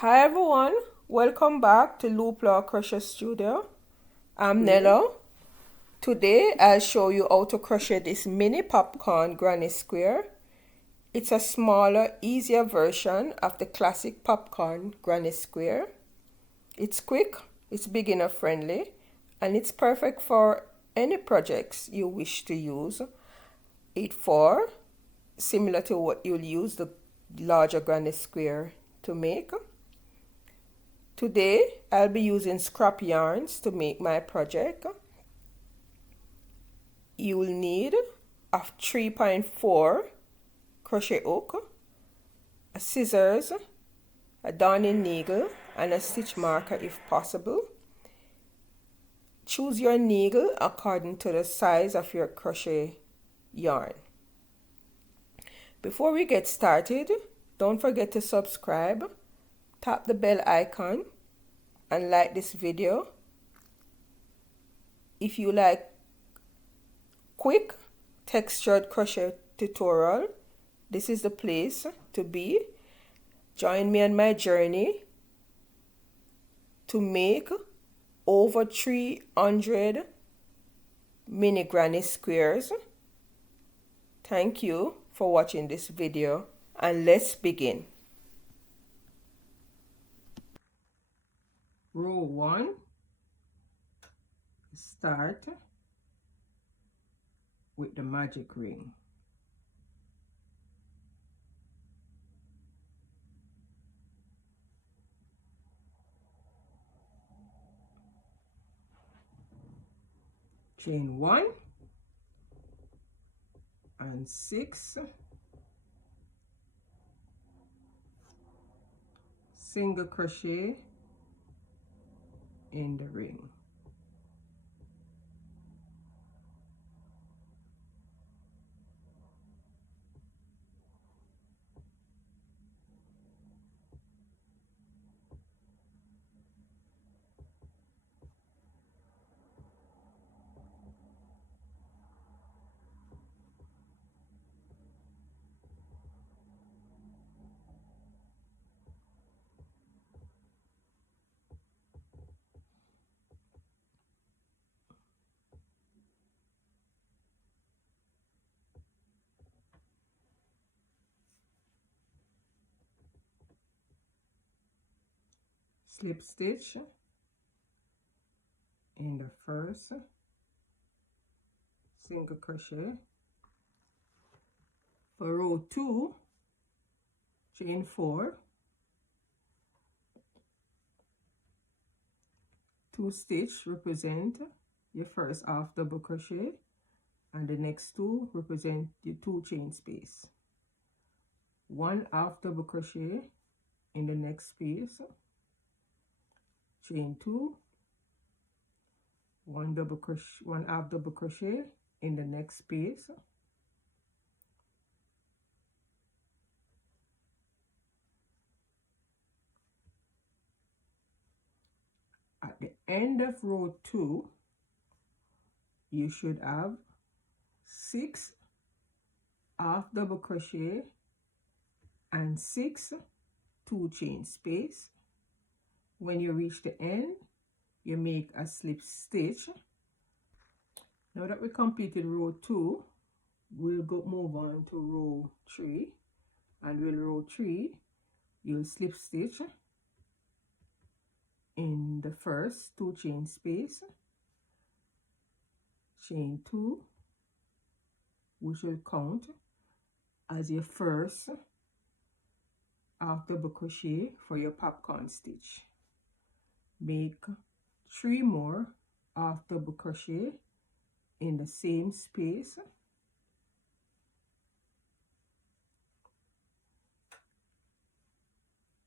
Hi everyone, welcome back to Looplacrochetstudio. I'm Nello. Today I'll show you how to crochet this mini popcorn granny square. It's a smaller, easier version of the classic popcorn granny square. It's quick, it's beginner friendly, and it's perfect for any projects you wish to use it for, similar to what you'll use the larger granny square to make. Today, I'll be using scrap yarns to make my project. You will need a 3.4 crochet hook, a scissors, a darning needle, and a stitch marker if possible. Choose your needle according to the size of your crochet yarn. Before we get started, don't forget to subscribe, tap the bell icon, and like this video. If you like quick textured crochet tutorial, this is the place to be. Join me on my journey to make over 300 mini granny squares. Thank you for watching this video, and let's begin. Row 1, start with the magic ring. Chain 1 and 6, single crochet in the ring. Slip stitch in the first single crochet. For row 2, chain 4, 2 stitch represent your first half double crochet, and the next 2 represent your 2 chain space. 1 half double crochet in the next space, chain 2, 1 half double crochet in the next space, at the end of row 2 you should have 6 half double crochet and 6 2 chain space. When you reach the end, you make a slip stitch. Now that we completed row 2, we'll move on to row 3, and with row 3 you'll slip stitch in the first 2 chain space, chain 2, which will count as your first half double crochet for your popcorn stitch. Make 3 more half double crochet in the same space,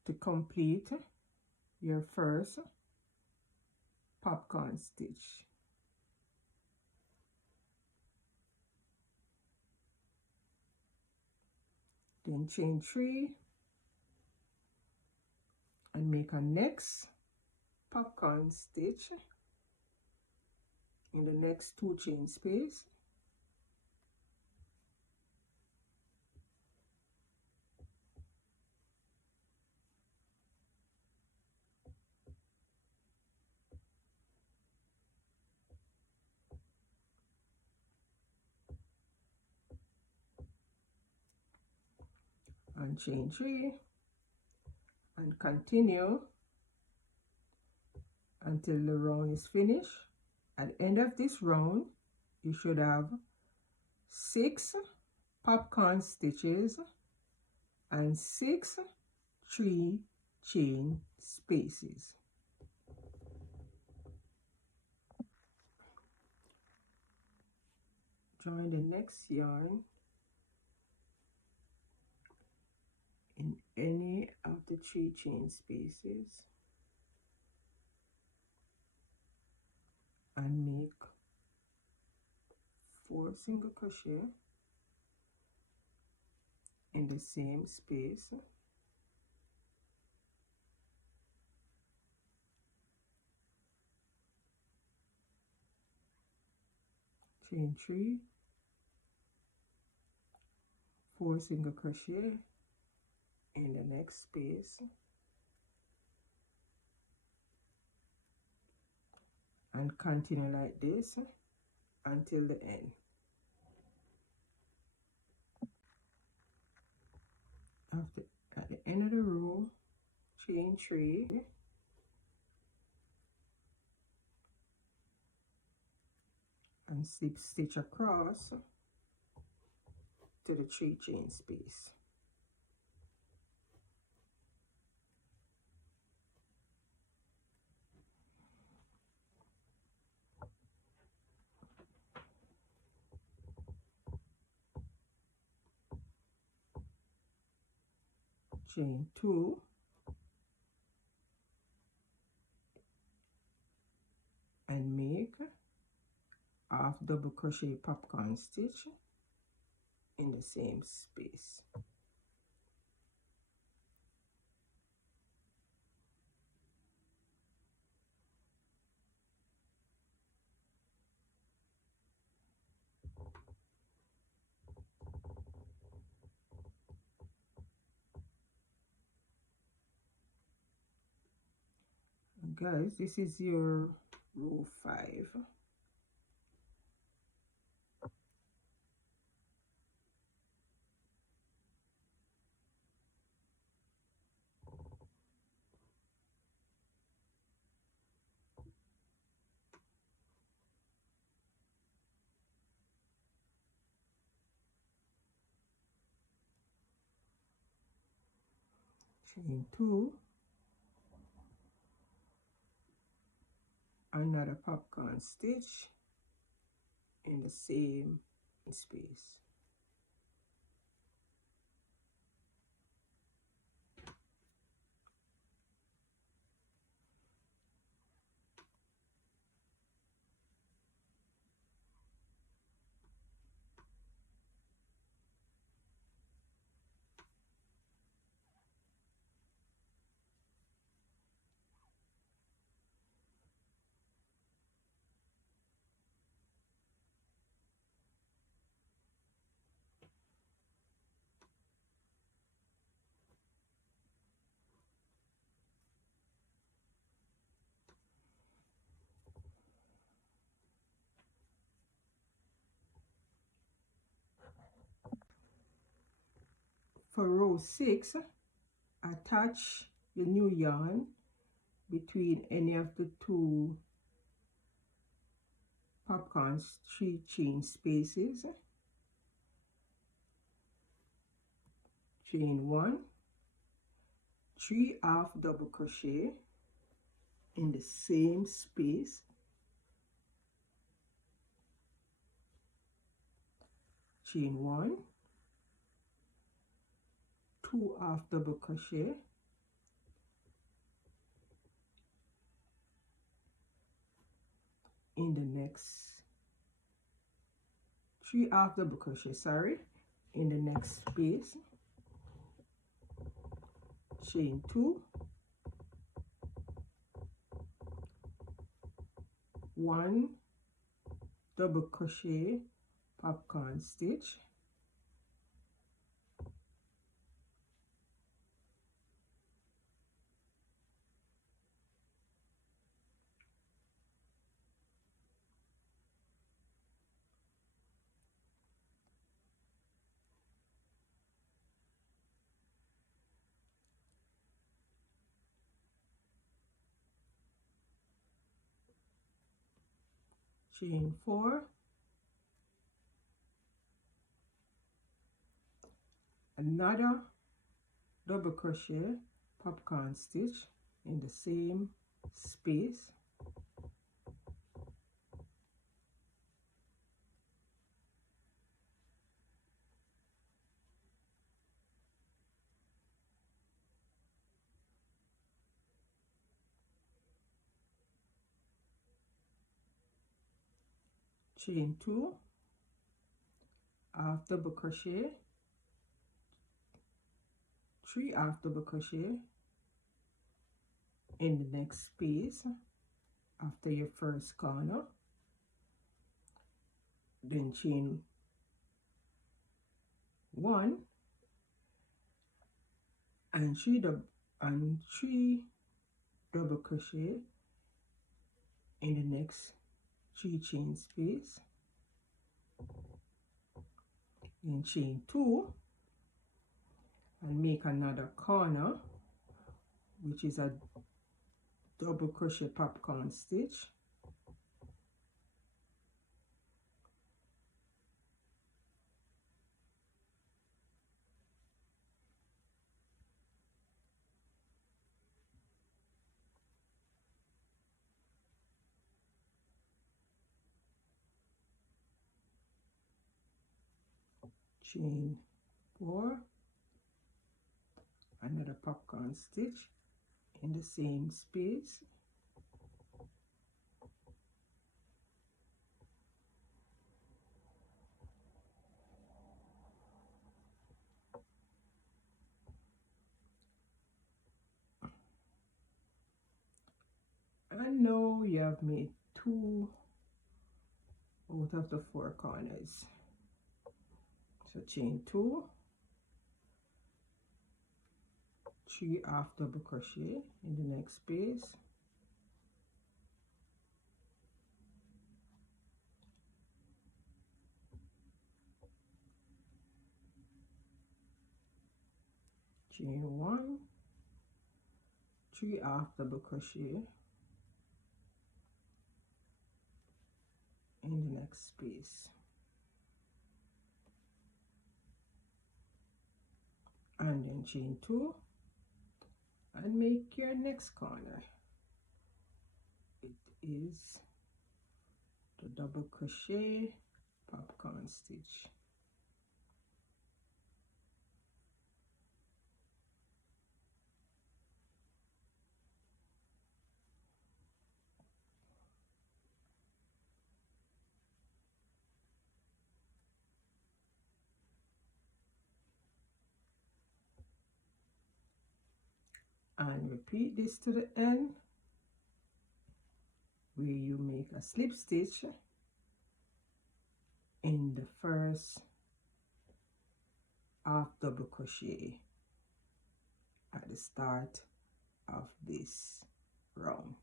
to complete your first popcorn stitch. Then chain 3 and make a next popcorn stitch in the next 2 chain space, and chain 3 and continue until the round is finished. At the end of this round you should have 6 popcorn stitches and 6 3 chain spaces. Join the next yarn in any of the 3 chain spaces and make 4 single crochet in the same space. Chain 3, 4 single crochet in the next space and continue like this until the end. At the end of the row, chain 3 and slip stitch across to the 3 chain space. Chain 2 and make half double crochet popcorn stitch in the same space. Guys, this is your row 5. Chain 2, another popcorn stitch in the same space. For row 6, attach the new yarn between any of the 2 popcorn 3 chain spaces. Chain 1, 3 half double crochet in the same space. Chain 1, 2 half double crochet in the next 3 half double crochet, sorry, in the next space. Chain 2, 1 double crochet popcorn stitch, chain 4, another double crochet popcorn stitch in the same space, chain 2, half double crochet, 3 half double crochet in the next space after your first corner, then chain 1 and 3 double crochet in the next 3 chain space, then chain 2 and make another corner, which is a double crochet popcorn stitch, chain 4, another popcorn stitch in the same space, and now you have made 2 out of the 4 corners. So chain 2, 3 half double crochet in the next space, chain 1, 3 half double crochet in the next space, and then chain 2 and make your next corner. It is the double crochet popcorn stitch. And repeat this to the end, where you make a slip stitch in the first half double crochet at the start of this round.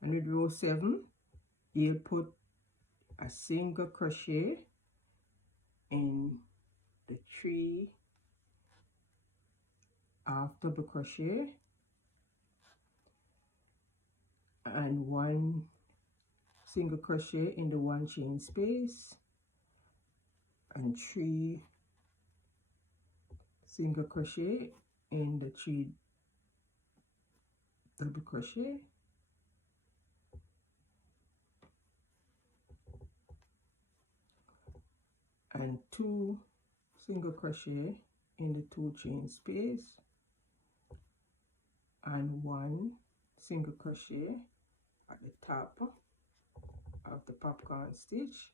And with row 7, you'll put a single crochet in the 3 half double crochet and 1 single crochet in the 1 chain space and 3 single crochet in the 3 double crochet and 2 single crochet in the 2 chain space and 1 single crochet at the top of the popcorn stitch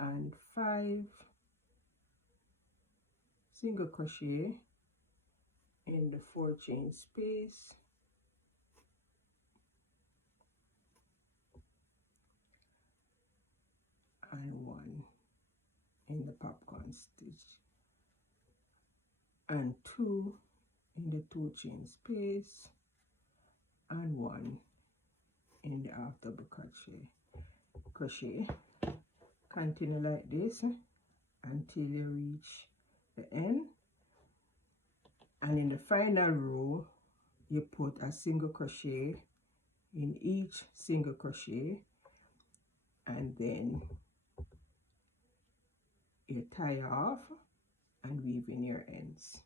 and 5 single crochet in the 4 chain space and 1 in the popcorn stitch and 2 in the 2 chain space and 1 in the half double crochet. Continue like this until you reach the end, and in the final row you put a single crochet in each single crochet, and then you tie off and weave in your ends.